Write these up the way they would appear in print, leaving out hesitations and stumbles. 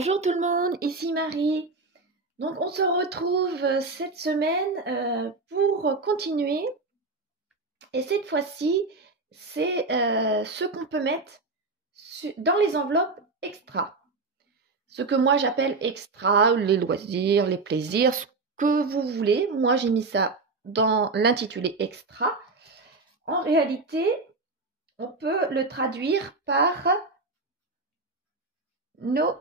Bonjour tout le monde, ici Marie. Donc on se retrouve cette semaine pour continuer. Et cette fois-ci, c'est ce qu'on peut mettre dans les enveloppes extra. Ce que moi j'appelle extra, les loisirs, les plaisirs, ce que vous voulez. Moi j'ai mis ça dans l'intitulé extra. En réalité, on peut le traduire par nos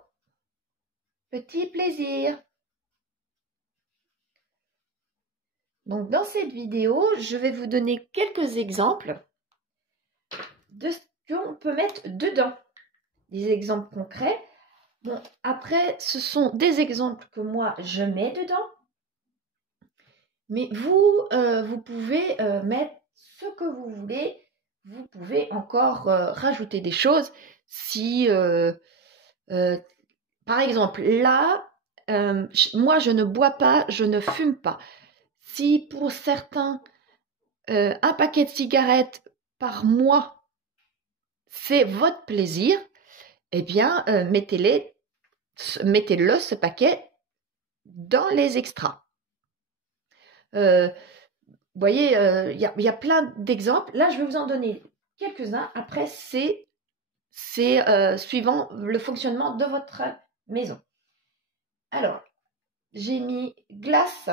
petits plaisirs. Donc, dans cette vidéo, je vais vous donner quelques exemples de ce qu'on peut mettre dedans. Des exemples concrets. Bon, après, ce sont des exemples que moi, je mets dedans. Mais vous, vous pouvez mettre ce que vous voulez. Vous pouvez encore rajouter des choses. Si, par exemple, là, moi, je ne bois pas, je ne fume pas. Si pour certains, un paquet de cigarettes par mois, c'est votre plaisir, eh bien, mettez-le, ce paquet, dans les extras. Vous voyez, il y a plein d'exemples. Là, je vais vous en donner quelques-uns. Après, c'est suivant le fonctionnement de votre maison. Alors, j'ai mis glace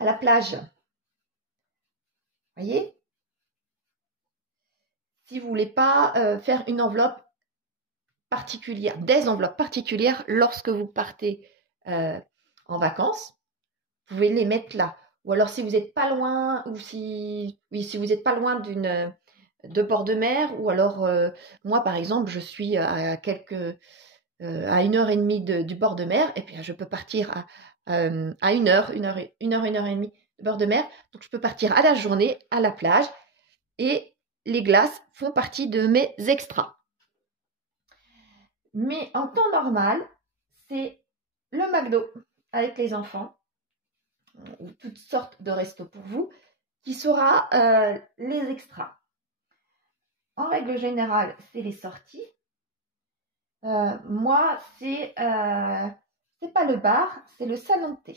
à la plage. Voyez, si vous ne voulez pas faire une enveloppe particulière, des enveloppes particulières lorsque vous partez en vacances, vous pouvez les mettre là. Ou alors si vous n'êtes pas loin, ou si vous n'êtes pas loin de bord de mer, ou alors moi par exemple, je suis à 1h30 du bord de mer, et puis je peux partir à 1h30 de bord de mer. Donc je peux partir à la journée, à la plage, et les glaces font partie de mes extras. Mais en temps normal, c'est le McDo avec les enfants, ou toutes sortes de restos pour vous, qui sera les extras. En règle générale, c'est les sorties. Moi, c'est pas le bar, c'est le salon de thé.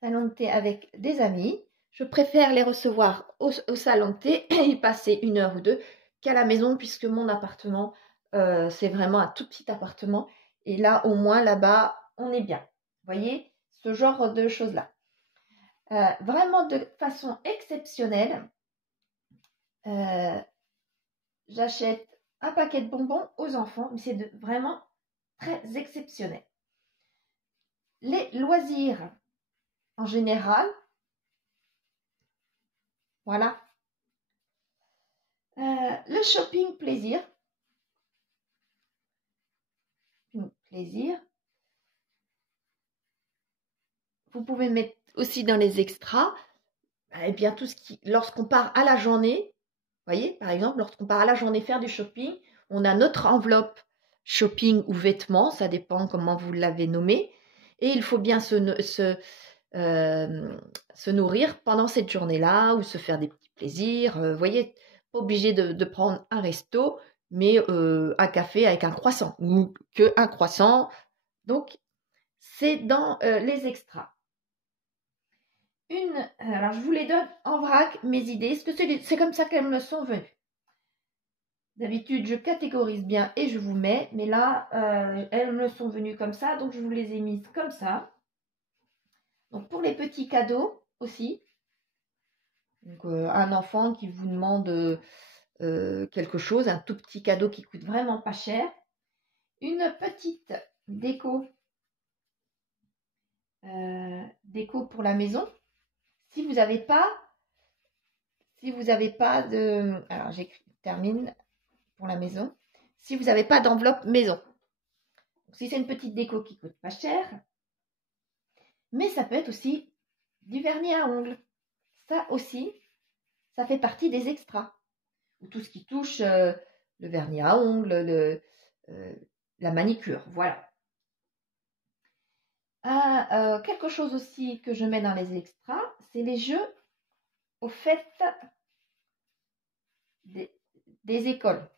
Salon de thé avec des amis. Je préfère les recevoir au salon de thé et y passer 1 heure ou 2 qu'à la maison, puisque mon appartement, c'est vraiment un tout petit appartement. Et là, au moins, là-bas, on est bien. Vous voyez, ce genre de choses-là. Vraiment de façon exceptionnelle, j'achète un paquet de bonbons aux enfants, mais c'est vraiment très exceptionnel. Les loisirs, en général, voilà. Le shopping plaisir. Plaisir. Vous pouvez mettre aussi dans les extras, eh bien tout ce qui, lorsqu'on part à la journée, voyez, par exemple, lorsqu'on part à la journée faire du shopping, on a notre enveloppe shopping ou vêtements, ça dépend comment vous l'avez nommé, et il faut bien se nourrir pendant cette journée-là ou se faire des petits plaisirs. Vous voyez, pas obligé de prendre un resto, mais un café avec un croissant ou qu'un croissant. Donc, c'est dans les extras. Alors, je vous les donne en vrac, mes idées, parce que c'est comme ça qu'elles me sont venues. D'habitude, je catégorise bien et je vous mets, mais là, elles me sont venues comme ça, donc je vous les ai mises comme ça. Donc, pour les petits cadeaux aussi, donc, un enfant qui vous demande quelque chose, un tout petit cadeau qui coûte vraiment pas cher, une petite déco pour la maison. Si vous n'avez pas de... Alors, termine pour la maison. Si vous n'avez pas d'enveloppe maison. Donc, si c'est une petite déco qui coûte pas cher, mais ça peut être aussi du vernis à ongles. Ça aussi, ça fait partie des extras. Ou tout ce qui touche le vernis à ongles, la manicure, voilà. Quelque chose aussi que je mets dans les extras, c'est les jeux aux fêtes des écoles.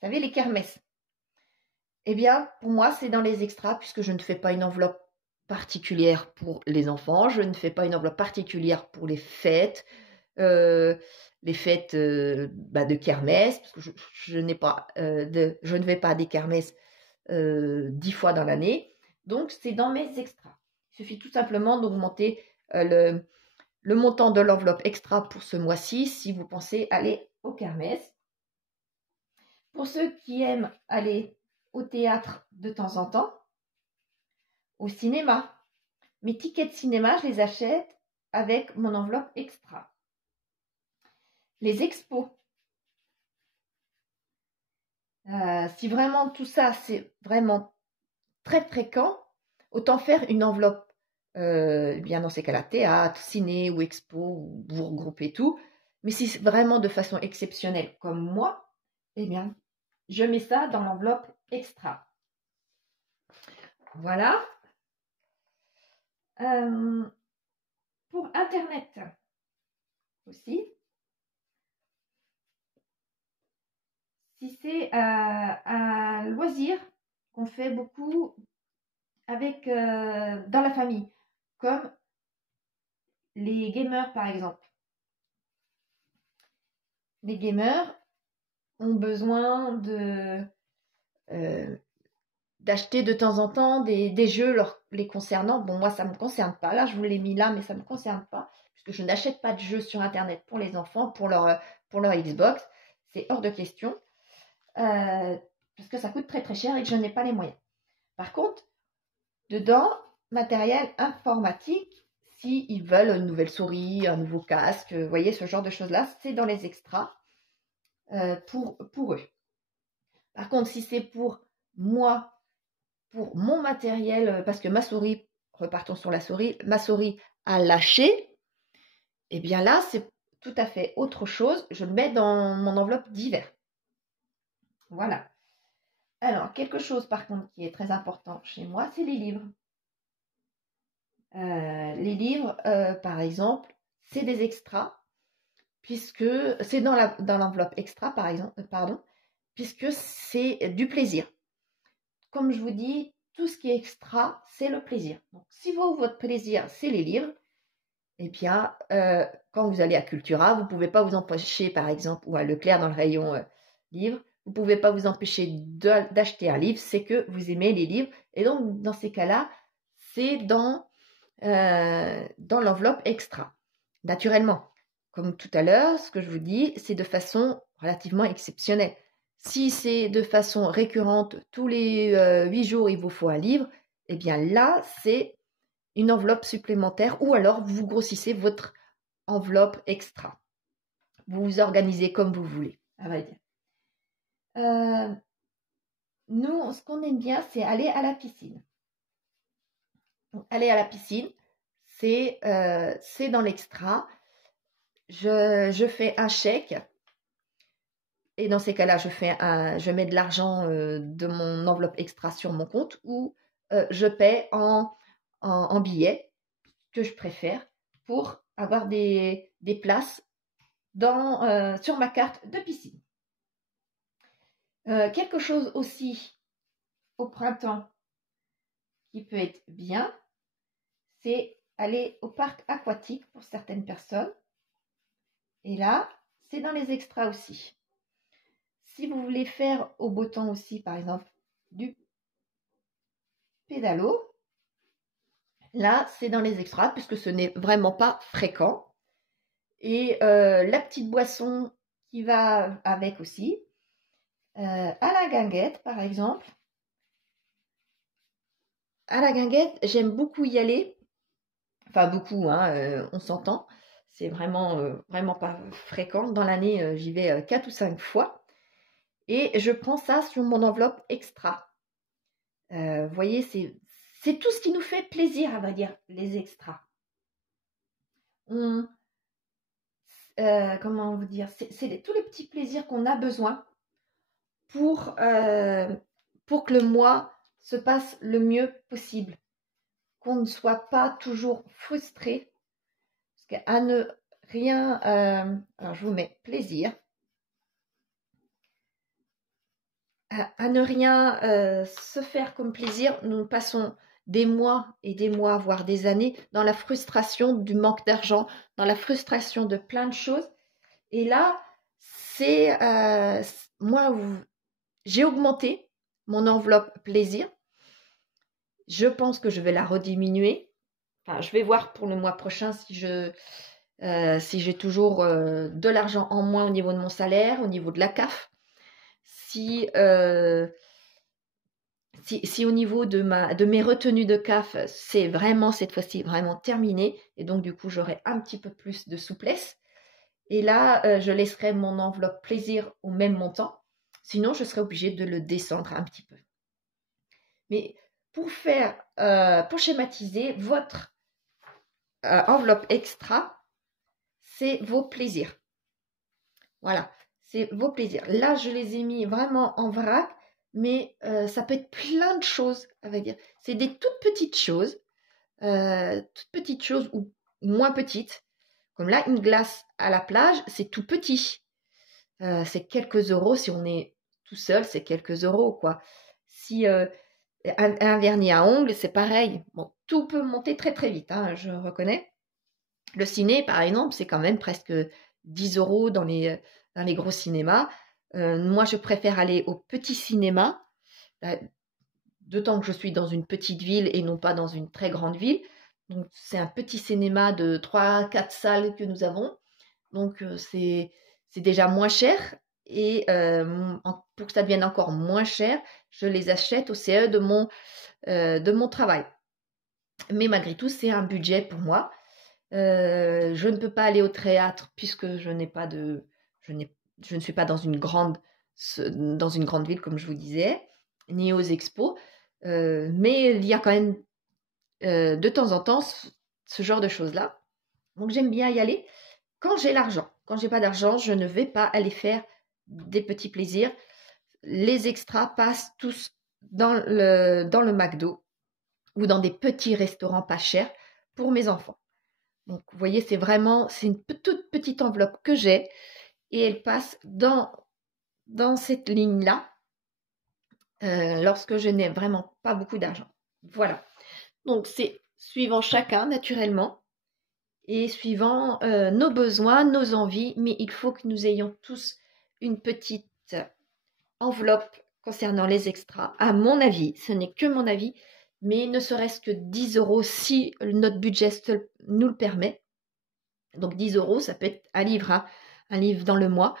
savez, les kermesses. Eh bien, pour moi, c'est dans les extras, puisque je ne fais pas une enveloppe particulière pour les enfants, je ne fais pas une enveloppe particulière pour les fêtes de kermesse, parce que je ne vais pas à des kermesses 10 fois dans l'année. Donc, c'est dans mes extras. Il suffit tout simplement d'augmenter le montant de l'enveloppe extra pour ce mois-ci si vous pensez aller au kermesse. Pour ceux qui aiment aller au théâtre de temps en temps, au cinéma, mes tickets de cinéma, je les achète avec mon enveloppe extra. Les expos. Si vraiment tout ça, c'est vraiment très fréquent, autant faire une enveloppe, bien dans ces cas-là, théâtre, ciné ou expo, ou vous regroupez tout. Mais si c'est vraiment de façon exceptionnelle comme moi, eh bien, je mets ça dans l'enveloppe extra. Voilà. Pour Internet aussi, si c'est un loisir qu'on fait beaucoup avec dans la famille, comme les gamers par exemple. Les gamers ont besoin d'acheter de temps en temps des jeux les concernant. Bon, moi, ça ne me concerne pas. Là, je vous l'ai mis là, mais ça ne me concerne pas, puisque je n'achète pas de jeux sur Internet pour les enfants, pour leur Xbox. C'est hors de question, parce que ça coûte très très cher et que je n'ai pas les moyens. Par contre, dedans, matériel informatique, s'ils veulent une nouvelle souris, un nouveau casque, vous voyez, ce genre de choses-là, c'est dans les extras pour eux. Par contre, si c'est pour moi, pour mon matériel, parce que ma souris, repartons sur la souris, ma souris a lâché, et bien là, c'est tout à fait autre chose. Je le mets dans mon enveloppe divers. Voilà. Alors, quelque chose par contre qui est très important chez moi, c'est les livres. Les livres, par exemple, c'est des extras, puisque c'est dans l'enveloppe extra, par exemple, puisque c'est du plaisir. Comme je vous dis, tout ce qui est extra, c'est le plaisir. Donc, si votre plaisir, c'est les livres, eh bien, quand vous allez à Cultura, vous ne pouvez pas vous empêcher, par exemple, ou à Leclerc dans le rayon livres, vous ne pouvez pas vous empêcher d'acheter un livre, c'est que vous aimez les livres. Et donc, dans ces cas-là, c'est dans l'enveloppe extra. Naturellement, comme tout à l'heure, ce que je vous dis, c'est de façon relativement exceptionnelle. Si c'est de façon récurrente, tous les 8 jours, il vous faut un livre, eh bien là, c'est une enveloppe supplémentaire ou alors vous grossissez votre enveloppe extra. Vous vous organisez comme vous voulez, à vrai dire. Nous, ce qu'on aime bien, c'est aller à la piscine. Donc, aller à la piscine, c'est dans l'extra. Je fais un chèque. Et dans ces cas-là, je mets de l'argent de mon enveloppe extra sur mon compte ou je paie en billets, que je préfère, pour avoir des places sur ma carte de piscine. Quelque chose aussi au printemps qui peut être bien, c'est aller au parc aquatique pour certaines personnes. Et là, c'est dans les extras aussi. Si vous voulez faire au beau temps aussi, par exemple, du pédalo, là, c'est dans les extras puisque ce n'est vraiment pas fréquent. Et la petite boisson qui va avec aussi, à la guinguette, par exemple. À la guinguette, j'aime beaucoup y aller. Enfin, beaucoup, hein, on s'entend. C'est vraiment pas fréquent. Dans l'année, j'y vais 4 ou 5 fois. Et je prends ça sur mon enveloppe extra. Vous voyez, c'est tout ce qui nous fait plaisir, à vrai dire, les extras. Comment vous dire, c'est tous les petits plaisirs qu'on a besoin pour que le mois se passe le mieux possible. Qu'on ne soit pas toujours frustré. Parce qu'à ne rien... alors, je vous mets plaisir. à ne rien se faire comme plaisir, nous passons des mois et des mois, voire des années, dans la frustration du manque d'argent, dans la frustration de plein de choses. Et là, c'est moi, j'ai augmenté mon enveloppe plaisir. Je pense que je vais la rediminuer. Enfin, je vais voir pour le mois prochain si j'ai toujours de l'argent en moins au niveau de mon salaire, au niveau de la CAF. Si au niveau de mes retenues de CAF, c'est vraiment cette fois-ci vraiment terminé, et donc du coup j'aurai un petit peu plus de souplesse. Et là, je laisserai mon enveloppe plaisir au même montant. Sinon, je serai obligée de le descendre un petit peu. Mais pour schématiser, votre enveloppe extra, c'est vos plaisirs. Voilà, c'est vos plaisirs. Là, je les ai mis vraiment en vrac, mais ça peut être plein de choses, à vrai dire. C'est des toutes petites choses ou moins petites. Comme là, une glace à la plage, c'est tout petit. C'est quelques euros. Si on est tout seul, c'est quelques euros, quoi. Si un vernis à ongles, c'est pareil. Bon, tout peut monter très très vite, hein, je reconnais. Le ciné, par exemple, c'est quand même presque 10 euros dans les gros cinémas. Moi, je préfère aller au petit cinéma, d'autant que je suis dans une petite ville et non pas dans une très grande ville. Donc, c'est un petit cinéma de 3-4 salles que nous avons. Donc, c'est déjà moins cher. Et pour que ça devienne encore moins cher, je les achète au CE de mon travail. Mais malgré tout, c'est un budget pour moi. Je ne peux pas aller au théâtre puisque je ne suis pas dans une grande ville, comme je vous disais, ni aux expos. Mais il y a quand même de temps en temps ce genre de choses-là. Donc j'aime bien y aller quand j'ai l'argent. Quand j'ai pas d'argent, je ne vais pas aller faire des petits plaisirs. Les extras passent tous dans le McDo ou dans des petits restaurants pas chers pour mes enfants. Donc, vous voyez, c'est une toute petite enveloppe que j'ai et elle passe dans cette ligne-là lorsque je n'ai vraiment pas beaucoup d'argent. Voilà. Donc, c'est suivant chacun, naturellement, et suivant nos besoins, nos envies, mais il faut que nous ayons tous une petite enveloppe concernant les extras. À mon avis, ce n'est que mon avis, mais ne serait-ce que 10 euros si notre budget nous le permet. Donc 10 euros, ça peut être un livre dans le mois.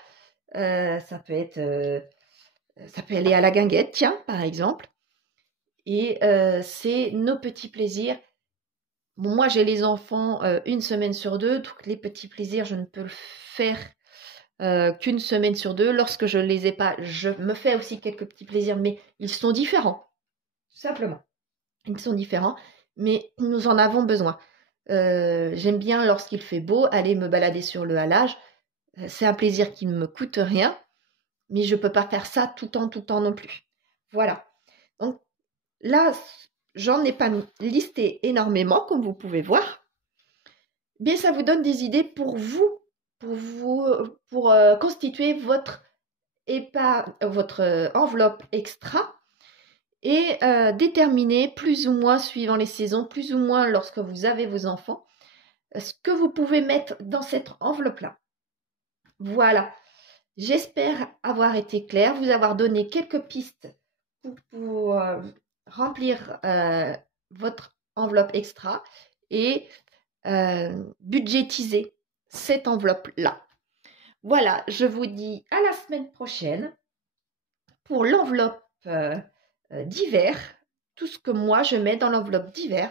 Ça peut aller à la guinguette, tiens, par exemple. Et c'est nos petits plaisirs. Bon, moi, j'ai les enfants une semaine sur deux, donc les petits plaisirs, je ne peux le faire qu'une semaine sur deux. Lorsque je ne les ai pas, je me fais aussi quelques petits plaisirs, mais ils sont différents, tout simplement. Ils sont différents, mais nous en avons besoin. J'aime bien, lorsqu'il fait beau, aller me balader sur le halage. C'est un plaisir qui ne me coûte rien, mais je ne peux pas faire ça tout le temps non plus. Voilà. Donc là, j'en ai pas listé énormément, comme vous pouvez voir. Mais ça vous donne des idées pour constituer votre enveloppe extra et déterminer plus ou moins, suivant les saisons, plus ou moins lorsque vous avez vos enfants, ce que vous pouvez mettre dans cette enveloppe-là. Voilà, j'espère avoir été claire, vous avoir donné quelques pistes pour remplir votre enveloppe extra et budgétiser cette enveloppe-là. Voilà, je vous dis à la semaine prochaine pour l'enveloppe d'hiver, tout ce que moi je mets dans l'enveloppe d'hiver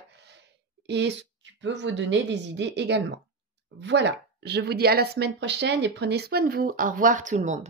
et ce qui peut vous donner des idées également. Voilà, je vous dis à la semaine prochaine et prenez soin de vous. Au revoir tout le monde.